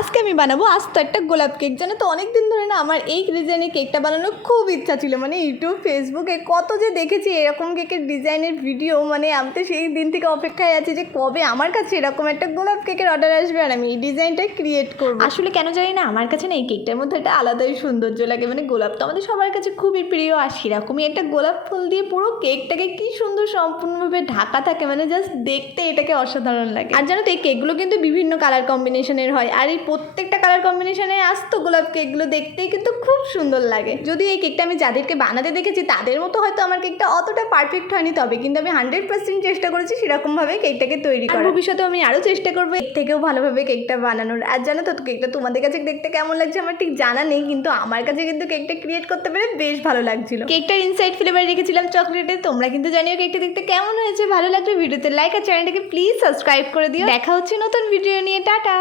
আজকে আমি বানাবো আস্ত একটা গোলাপ কেক। জানো তো অনেক দিন ধরে না আমার এই ডিজাইনের কেকটা বানানোর খুব ইচ্ছা ছিল। মানে ইউটিউব ফেসবুকে কত যে দেখেছি এরকম কেকের ডিজাইনের ভিডিও, মানে আমি তো সেই দিন থেকে অপেক্ষায় আছি যে কবে আমার কাছে এরকম একটা গোলাপ কেকের অর্ডার আসবে আর আমি এই ডিজাইনটা ক্রিয়েট করবো। আসলে কেন জানি না আমার কাছে না এই কেকটার মধ্যে একটা আলাদাই সৌন্দর্য লাগে। মানে গোলাপ তো আমাদের সবার কাছে খুবই প্রিয়, আর সেরকমই একটা গোলাপ ফুল দিয়ে পুরো কেকটাকে কি সুন্দর সম্পূর্ণভাবে ঢাকা থাকে, মানে জাস্ট দেখতে এটাকে অসাধারণ লাগে। আর জানো তো এই কেকগুলো কিন্তু বিভিন্ন কালার কম্বিনেশনের হয়, আর এই প্রত্যেকটা কালার কম্বিনেশনে আস্ত গোলাপ কেকগুলো দেখতেই কিন্তু খুব সুন্দর লাগে। যদি এই কেকটা আমি যাদেরকে বানাতে দেখেছি তাদের মতো হয়তো আমার কেকটা অতটা পারফেক্ট হয়নি, তবে কিন্তু আমি 100% চেষ্টা করেছি সেরকমভাবে কেকটাকে তৈরি করার। ভবিষ্যতে আমি আরও চেষ্টা করবো এর থেকেও ভালোভাবে কেকটা বানানোর। আর জানো তো কেকটা তোমাদের কাছে দেখতে কেমন লাগছে আমার ঠিক জানা নেই, কিন্তু আমার কাছে কিন্তু কেকটা ক্রিয়েট করতে পেরে বেশ ভালো লাগছিল। কেকটার ইনসাইড ফ্লেভার রেখেছিলাম চকলেটে। তোমরা কিন্তু জানিও কেকটা দেখতে কেমন হয়েছে। ভালো লাগলে ভিডিওতে লাইক আর চ্যানেলটাকে প্লিজ সাবস্ক্রাইব করে দিও। দেখা হচ্ছে নতুন ভিডিও নিয়ে। টাটা।